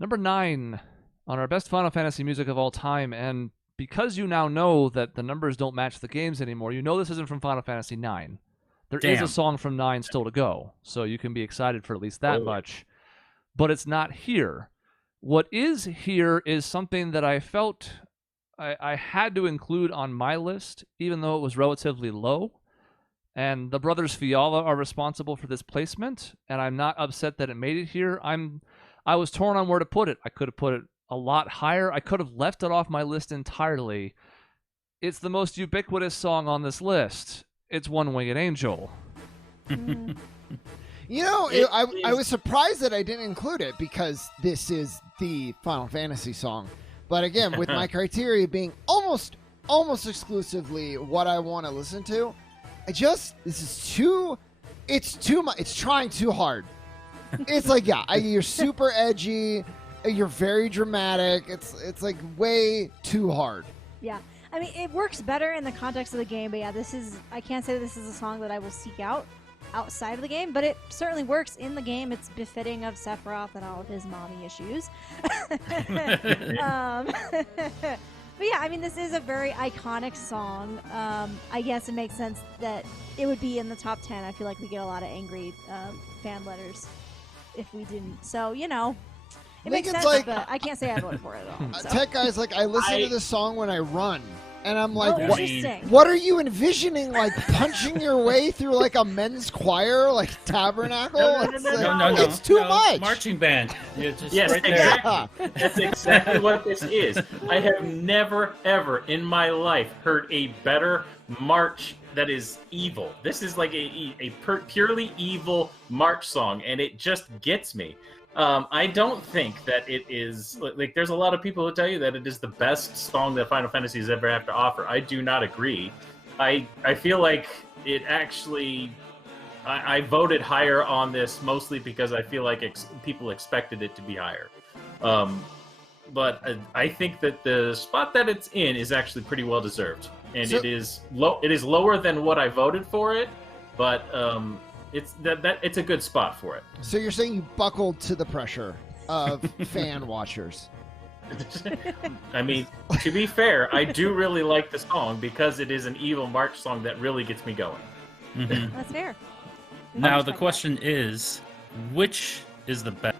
Number 9 on our best Final Fantasy music of all time, and because you now know that the numbers don't match the games anymore, you know this isn't from Final Fantasy 9. There is a Damn. song from 9 still to go, so you can be excited for at least that Oh. much. But it's not here. What is here is something that I felt I had to include on my list, even though it was relatively low. And the brothers Fiala are responsible for this placement, and I'm not upset that it made it here. I was torn on where to put it. I could have put it a lot higher. I could have left it off my list entirely. It's the most ubiquitous song on this list. It's One Winged Angel. You know, I was surprised that I didn't include it because this is the Final Fantasy song. But again, with my criteria being almost exclusively what I want to listen to, this is too much. It's trying too hard. It's like, you're super edgy. You're very dramatic. It's like way too hard. Yeah. I mean, it works better in the context of the game, but yeah, I can't say this is a song that I will seek out outside of the game, but it certainly works in the game. It's befitting of Sephiroth and all of his mommy issues. But yeah, I mean, this is a very iconic song. I guess it makes sense that it would be in the top 10. I feel like we get a lot of angry fan letters if we didn't. So, you know, it makes sense, like, but I can't say I voted for it at all. So. Tech Guy's like, I listen to this song when I run. And I'm like, interesting. what are you envisioning? Like punching your way through like a men's choir, like tabernacle? No. It's too much. Marching band. Yes, right there. exactly. That's exactly what this is. I have never, ever in my life heard a better march that is evil. This is like a purely evil march song, and it just gets me. I don't think that it is like there's a lot of people who tell you that it is the best song that Final Fantasy has ever had to offer. I do not agree. I feel like it actually. I voted higher on this mostly because I feel like people expected it to be higher. But I think that the spot that it's in is actually pretty well deserved, and it is low. It is lower than what I voted for it, but it's it's a good spot for it. So you're saying you buckled to the pressure of fan watchers? I mean, to be fair, I do really like the song because it is an evil march song that really gets me going. Mm-hmm. That's fair. Now the question is, which is the best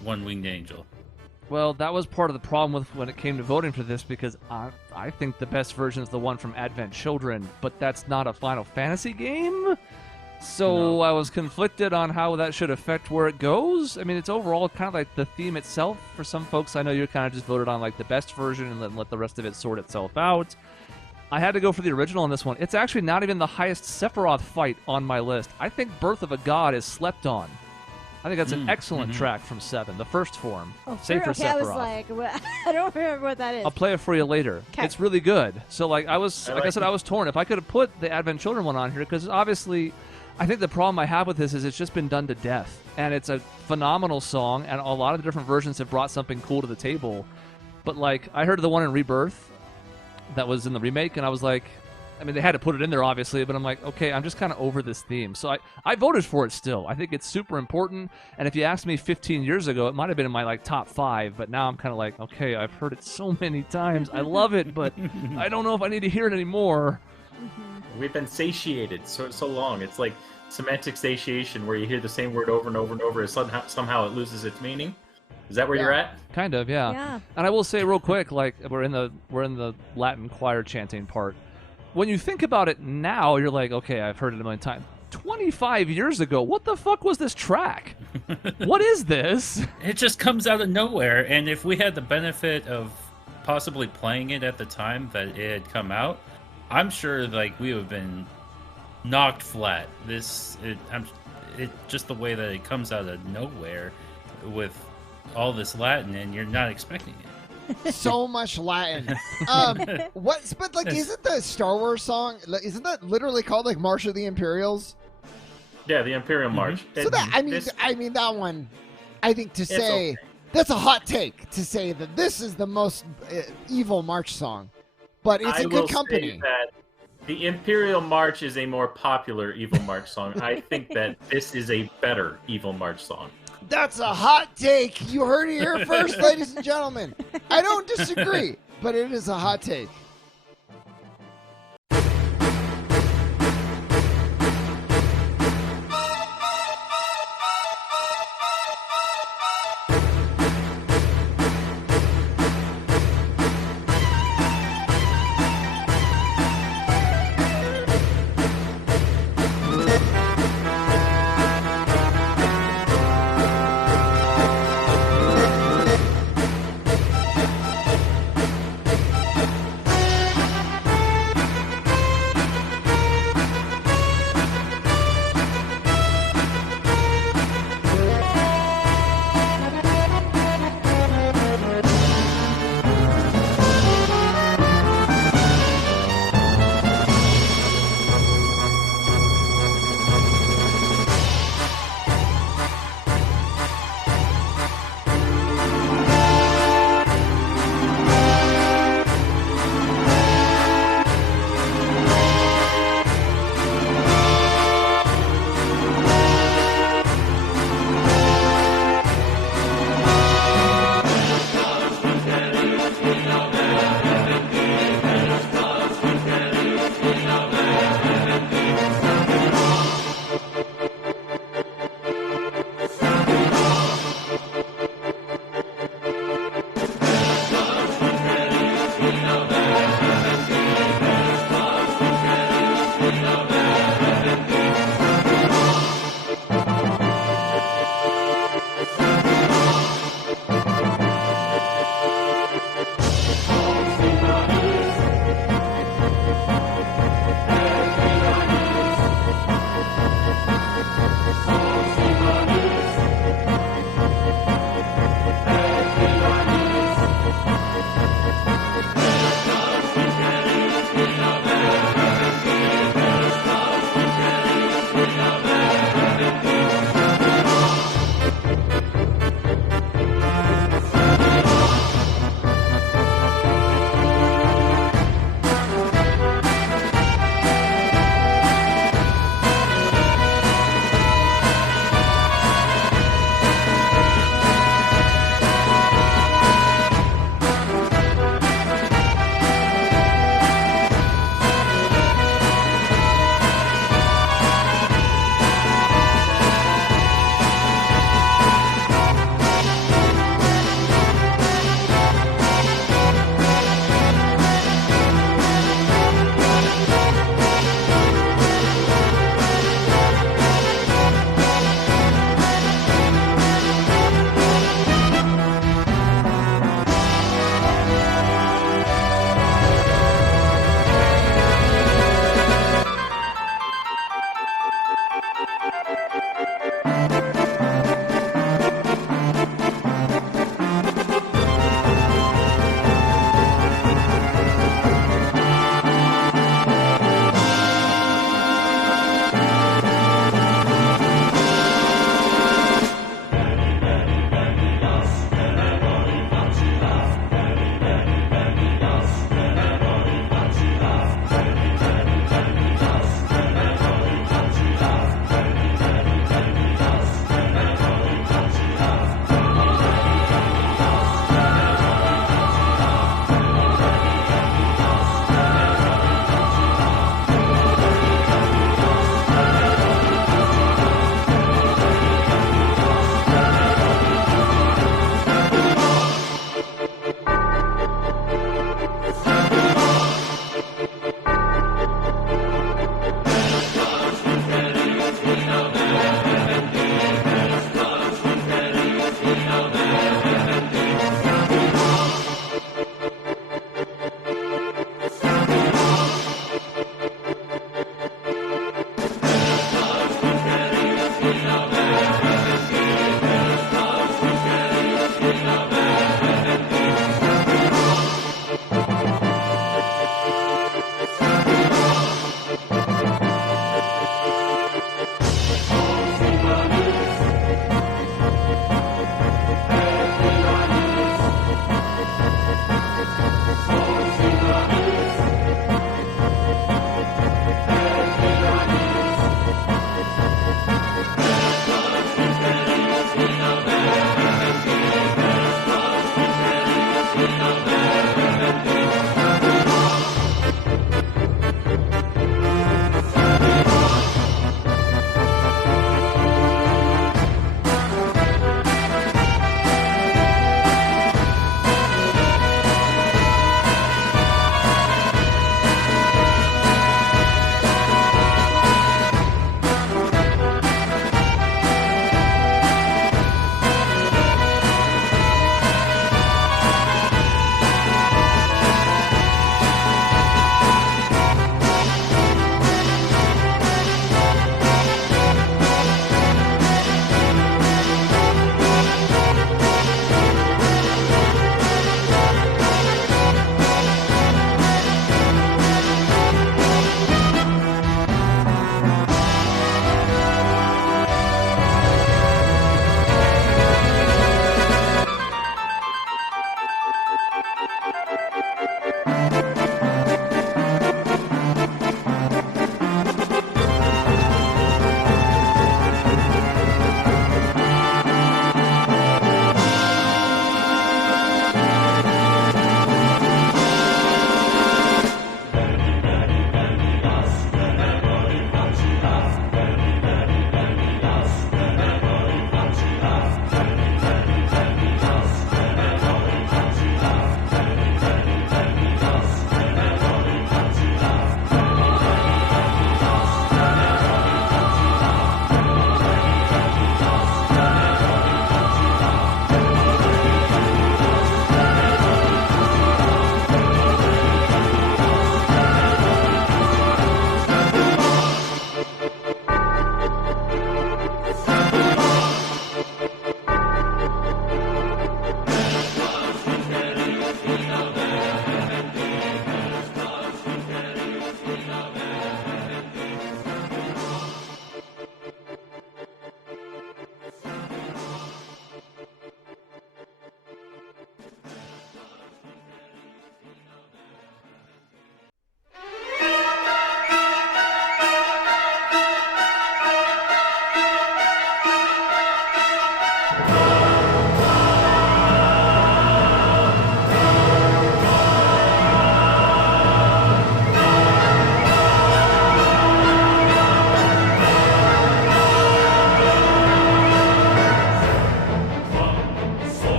One Winged Angel? Well, that was part of the problem with when it came to voting for this, because I think the best version is the one from Advent Children, but that's not a Final Fantasy game. So No. I was conflicted on how that should affect where it goes. I mean, it's overall kind of like the theme itself. For some folks, I know you kind of just voted on like the best version and then let the rest of it sort itself out. I had to go for the original on this one. It's actually not even the highest Sephiroth fight on my list. I think Birth of a God is slept on. I think that's an excellent track from 7, the first form. Oh, Save for okay, Sephiroth. I was like, I don't remember what that is. I'll play it for you later. 'Kay. It's really good. So like I like said, I was torn. If I could have put the Advent Children one on here, because obviously I think the problem I have with this is it's just been done to death. And it's a phenomenal song, and a lot of the different versions have brought something cool to the table. But like I heard the one in Rebirth that was in the remake, and I was like, I mean, they had to put it in there, obviously, but I'm like, okay, I'm just kind of over this theme. So I voted for it still. I think it's super important, and if you asked me 15 years ago, it might have been in my, like, top 5, but now I'm kind of like, okay, I've heard it so many times. I love it, but I don't know if I need to hear it anymore. We've been satiated so long. It's like semantic satiation, where you hear the same word over and over and over, and somehow it loses its meaning. Is that where you're at? Kind of, yeah. Yeah. And I will say real quick, like, we're in the Latin choir chanting part. When you think about it now, you're like, okay, I've heard it a million times. 25 years ago, what the fuck was this track? What is this? It just comes out of nowhere, and if we had the benefit of possibly playing it at the time that it had come out, I'm sure like we would have been knocked flat. It just the way that it comes out of nowhere with all this Latin, and you're not expecting it. So much Latin. But like, isn't the Star Wars song? Isn't that literally called like March of the Imperials? Yeah, the Imperial March. So that I mean that one. I think to say okay. that's a hot take to say that this is the most evil march song, but it's in good company. Say that the Imperial March is a more popular Evil March song. I think that this is a better Evil March song. That's a hot take. You heard it here first, ladies and gentlemen. I don't disagree, but it is a hot take.